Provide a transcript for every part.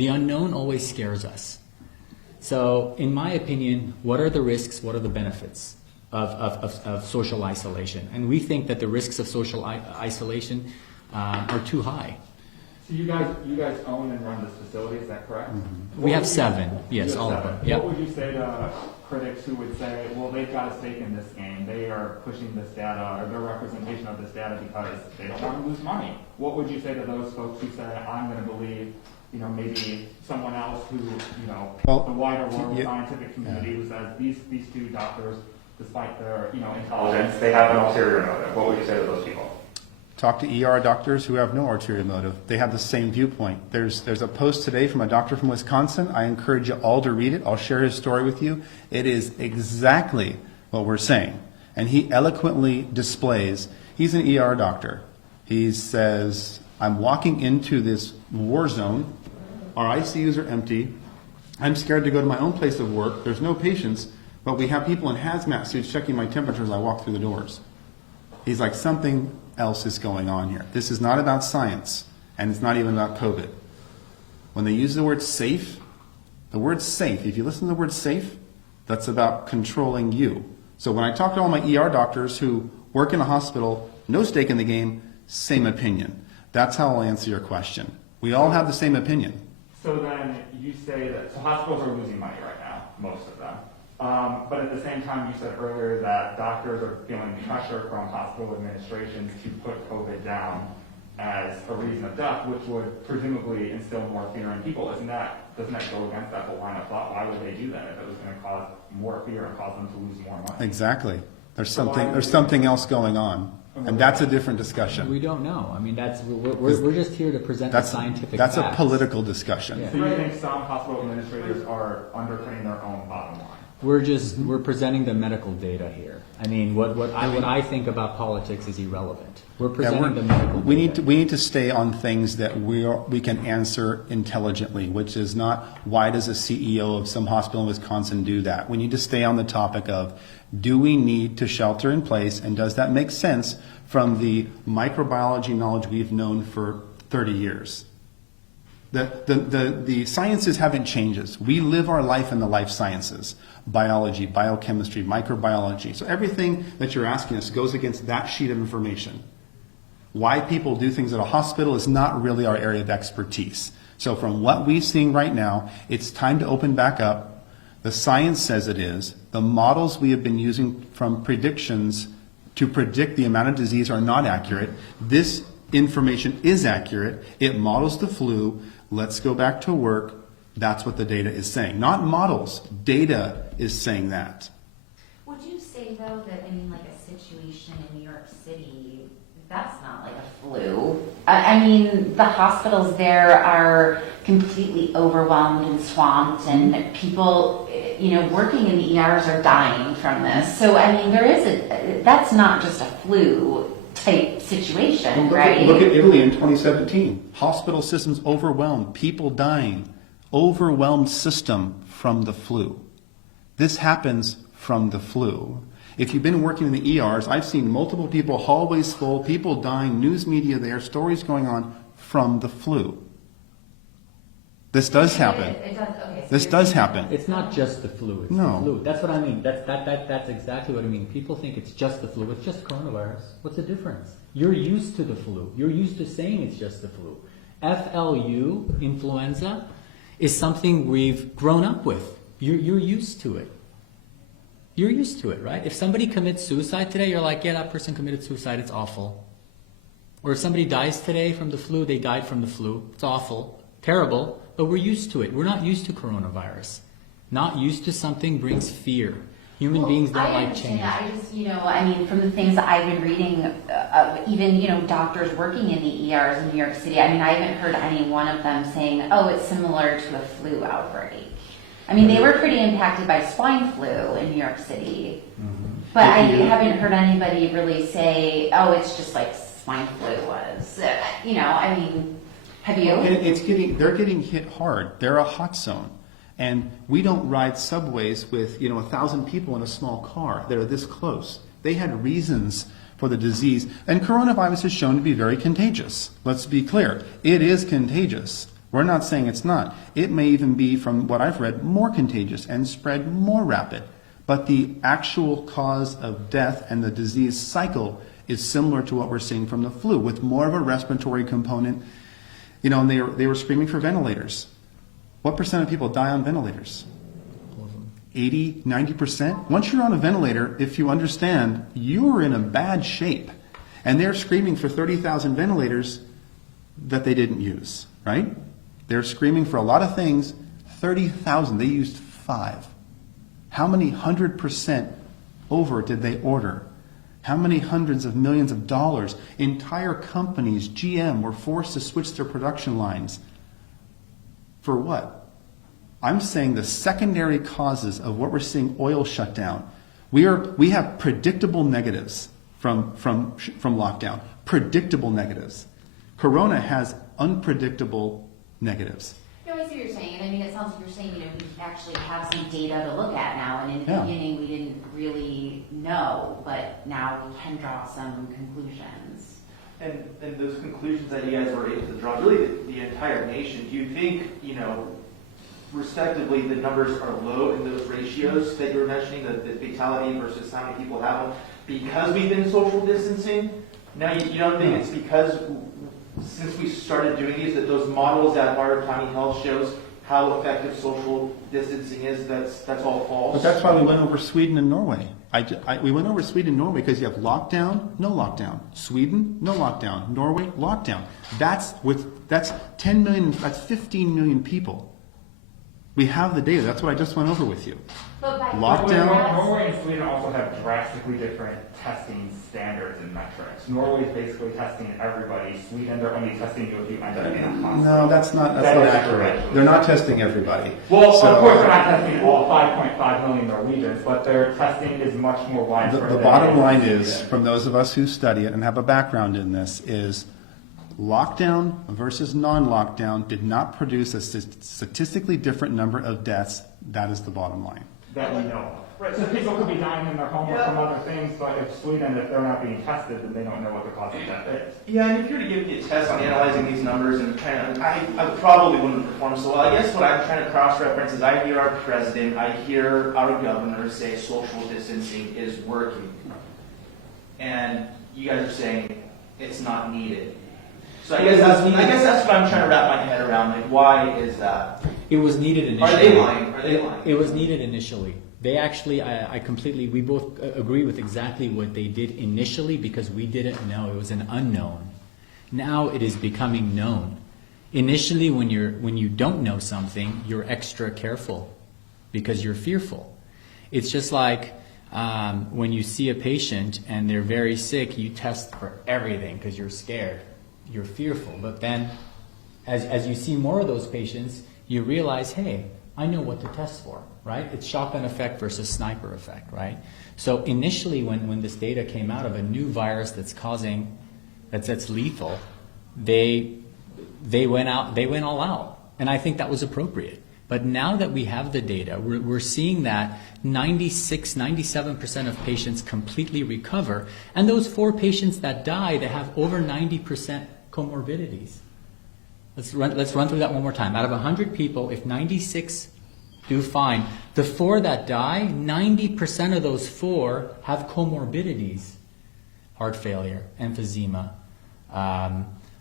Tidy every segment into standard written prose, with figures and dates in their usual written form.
The unknown always scares us. So, in my opinion, what are the risks, what are the benefits of social isolation? And we think that the risks of social isolation are too high. So you guys own and run this facility, is that correct? Mm-hmm. We have 7, yes, all of them. Yep. What would you say to critics who would say, well, they've got a stake in this game, they are pushing this data, or their representation of this data because they don't want to lose money? What would you say to those folks who say, I'm going to believe, maybe someone else who, the wider world scientific community who says these two doctors, despite their, intelligence, they have an ulterior motive? What would you say to those people? Talk to ER doctors who have no ulterior motive. They have the same viewpoint. There's a post today from a doctor from Wisconsin. I encourage you all to read it. I'll share his story with you. It is exactly what we're saying. And he eloquently displays, he's an ER doctor. He says, I'm walking into this war zone. Our ICUs are empty. I'm scared to go to my own place of work. There's no patients, but we have people in hazmat suits checking my temperature as I walk through the doors. He's like, something else is going on here. This is not about science, and it's not even about COVID. When they use the word safe, if you listen to the word safe, that's about controlling you. So when I talk to all my ER doctors who work in a hospital, no stake in the game, same opinion. That's how I'll answer your question. We all have the same opinion. So then you say that hospitals are losing money right now, most of them. But at the same time, you said earlier that doctors are feeling pressure from hospital administrations to put COVID down as a reason of death, which would presumably instill more fear in people. Doesn't that go against that whole line of thought? Why would they do that if it was going to cause more fear and cause them to lose more money? Exactly. There's something else going on, and that's a different discussion. We don't know. I mean, we're just here to present the scientific facts. That's a political discussion. Yeah. So you think some hospital administrators are undercutting their own bottom line? We're presenting the medical data here. I mean, what I think about politics is irrelevant. We're presenting the medical data. We need to stay on things that we can answer intelligently, which is not why does a CEO of some hospital in Wisconsin do that. We need to stay on the topic of, do we need to shelter in place, and does that make sense from the microbiology knowledge we've known for 30 years? The sciences haven't changed. We live our life in the life sciences. Biology, biochemistry, microbiology. So everything that you're asking us goes against that sheet of information. Why people do things at a hospital is not really our area of expertise. So from what we're seeing right now, it's time to open back up. The science says it is. The models we have been using from predictions to predict the amount of disease are not accurate. This information is accurate. It models the flu. Let's go back to work. That's what the data is saying. Not models. Data is saying that. Would you say, though, that, like a situation in New York City, that's not like a flu? The hospitals there are completely overwhelmed and swamped, and people, working in the ERs are dying from this. So, that's not just a flu type situation, right? Look at Italy in 2017. Hospital systems overwhelmed, people dying. Overwhelmed system from the flu. This happens from the flu. If you've been working in the ERs, I've seen multiple people, hallways full, people dying, news media there, stories going on from the flu. This does happen. It does, okay, so this does happen. It's not just the flu. It's the flu. That's what I mean. That's exactly what I mean. People think it's just the flu. It's just coronavirus. What's the difference? You're used to the flu. You're used to saying it's just the flu. FLU, influenza, is something we've grown up with. You're used to it. You're used to it, right? If somebody commits suicide today, you're like, yeah, that person committed suicide. It's awful. Or if somebody dies today from the flu, they died from the flu. It's awful. Terrible. But we're used to it. We're not used to coronavirus. Not used to something brings fear. Human beings don't like change. I just, from the things that I've been reading, even, doctors working in the ERs in New York City, I haven't heard any one of them saying, oh, it's similar to a flu outbreak. They were pretty impacted by swine flu in New York City. Mm-hmm. But I haven't heard anybody really say, oh, it's just like swine flu was. Have you? They're getting hit hard. They're a hot zone. And we don't ride subways with 1,000 people in a small car that are this close. They had reasons for the disease. And coronavirus is shown to be very contagious. Let's be clear. It is contagious. We're not saying it's not. It may even be, from what I've read, more contagious and spread more rapid. But the actual cause of death and the disease cycle is similar to what we're seeing from the flu, with more of a respiratory component. You know, and they were screaming for ventilators. What percent of people die on ventilators? 80, 90%? Once you're on a ventilator, if you understand, you're in a bad shape. And they're screaming for 30,000 ventilators that they didn't use, right? They're screaming for a lot of things. 30,000, they used 5. How many 100% over did they order? How many hundreds of millions of dollars? Entire companies, GM, were forced to switch their production lines. For what? I'm saying the secondary causes of what we're seeing, oil shutdown. We have predictable negatives from lockdown. Predictable negatives. Corona has unpredictable negatives. No, I see what you're saying. And I mean, it sounds like you're saying, we actually have some data to look at now. And in the beginning, we didn't really know, but now we can draw some conclusions. And those conclusions that you guys were able to draw, really the entire nation, do you think, respectively, the numbers are low in those ratios that you were mentioning, the fatality versus how many people have them, because we've been social distancing? Now, you don't think it's because since we started doing these, that those models that Barber County Health shows how effective social distancing is, that's all false? But that's why we went over Sweden and Norway. We went over Sweden and Norway because you have lockdown, no lockdown. Sweden, no lockdown. Norway, lockdown. That's 10 million, that's 15 million people. We have the data. That's what I just went over with you. But by Lockdown. Norway and Sweden also have drastically different testing standards and metrics. Norway is basically testing everybody. Sweden, they're only testing you if you end up in a hospital. No, that's not accurate. They're not testing everybody. Well, of course, they're not testing all 5.5 million Norwegians, but their testing is much more widespread. The bottom line is, from those of us who study it and have a background in this, is lockdown versus non-lockdown did not produce a statistically different number of deaths. That is the bottom line. That we know of. Right, so people could be dying in their home or from other things, but if Sweden, if they're not being tested, then they don't know what the cause of death is. Yeah, and if you were to give me a test on analyzing these numbers and I probably wouldn't perform so well. I guess what I'm trying to cross-reference is I hear our president, I hear our governor say social distancing is working. And you guys are saying it's not needed. So I guess that's what I'm trying to wrap my head around. Like, why is that? It was needed initially. Are they lying? Are they lying? It was needed initially. They actually, we both agree with exactly what they did initially because we didn't know. It was an unknown. Now it is becoming known. Initially, when you don't know something, you're extra careful because you're fearful. It's just like when you see a patient and they're very sick, you test for everything because you're scared. You're fearful. But then as you see more of those patients, you realize, hey, I know what to test for, right? It's shotgun effect versus sniper effect, right? So initially when this data came out of a new virus that's lethal, they went all out. And I think that was appropriate. But now that we have the data, we're seeing that 97% of patients completely recover. And those 4 patients that die, they have over 90% comorbidities. Let's run through that one more time. Out of 100 people, if 96 do fine, the 4 that die, 90% of those 4 have comorbidities. Heart failure, emphysema,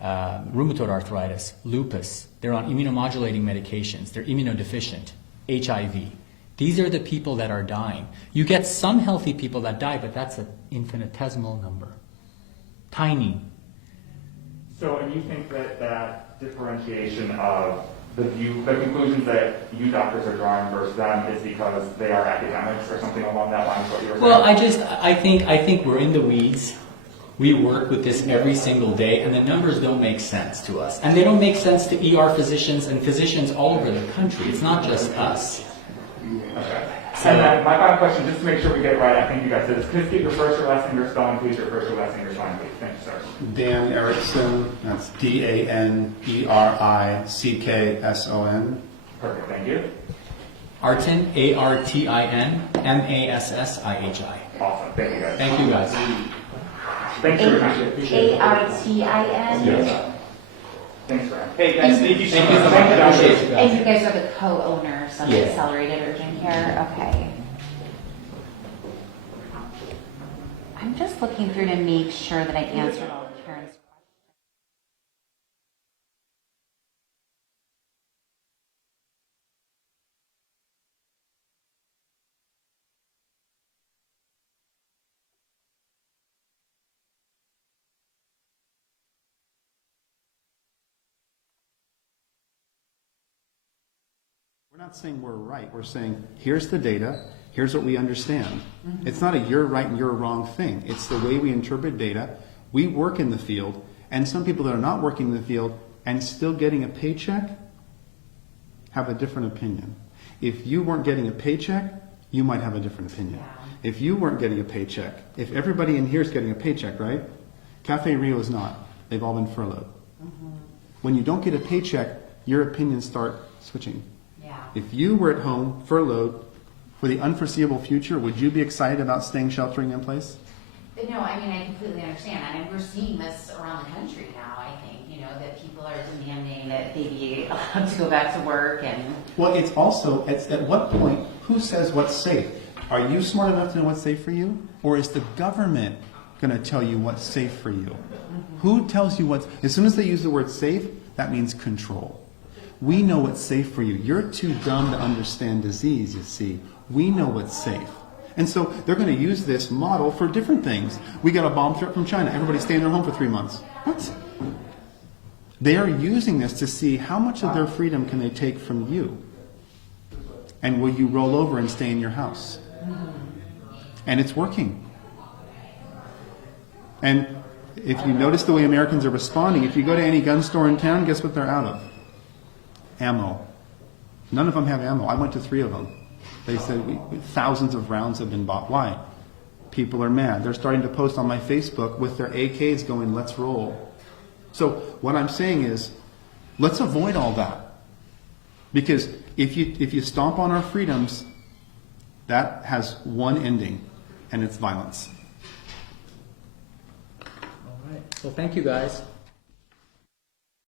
rheumatoid arthritis, lupus. They're on immunomodulating medications. They're immunodeficient, HIV. These are the people that are dying. You get some healthy people that die, but that's an infinitesimal number. Tiny. So, and you think that differentiation of the conclusions that you doctors are drawing versus them is because they are academics or something along that line? What you were saying? Well, I think we're in the weeds. We work with this every single day, and the numbers don't make sense to us. And they don't make sense to ER physicians and physicians all over the country. It's not just us. Okay. And then my final question, just to make sure we get it right, I think you guys said this. Please get your first or last name, your spelling, please. Your first or last name, your spelling, please. Thank you, sir. Dan Erickson, that's DANERICKSON. Perfect, thank you. Artin, ARTIN, MASSIHI. Awesome, thank you guys. Thank you guys. Thanks for your time. ARTIN? Yes. Thanks, Graham. Hey guys, thank you so Thank you much. so much. Appreciate you And guys. you guys are the co-owners of Yeah. Accelerated Urgent Care? Okay. I'm just looking through to make sure that I answered all of Karen's questions. We're not saying we're right. We're saying, here's the data, here's what we understand. It's not a you're right and you're wrong thing. It's the way we interpret data. We work in the field, and some people that are not working in the field and still getting a paycheck have a different opinion. If you weren't getting a paycheck, you might have a different opinion. If you weren't getting a paycheck, if everybody in here is getting a paycheck, right? Cafe Rio is not. They've all been furloughed. When you don't get a paycheck, your opinions start switching. Yeah. If you were at home, furloughed, for the unforeseeable future, would you be excited about staying sheltering in place? No, I mean, I completely understand. I mean, we're seeing this around the country now, I think, that people are demanding that they be allowed to go back to work and... Well, it's also, at what point, who says what's safe? Are you smart enough to know what's safe for you? Or is the government going to tell you what's safe for you? Who tells you what's... As soon as they use the word safe, that means control. We know what's safe for you. You're too dumb to understand disease, you see. We know what's safe. And so they're going to use this model for different things. We got a bomb threat from China. Everybody stay in their home for 3 months. What? They are using this to see how much of their freedom can they take from you. And will you roll over and stay in your house? And it's working. And if you notice the way Americans are responding, if you go to any gun store in town, guess what they're out of? Ammo. None of them have ammo. I went to 3 of them. They said thousands of rounds have been bought. Why? People are mad. They're starting to post on my Facebook with their AKs going, let's roll. So what I'm saying is, let's avoid all that. Because if you stomp on our freedoms, that has one ending, and it's violence. All right. Well, thank you guys.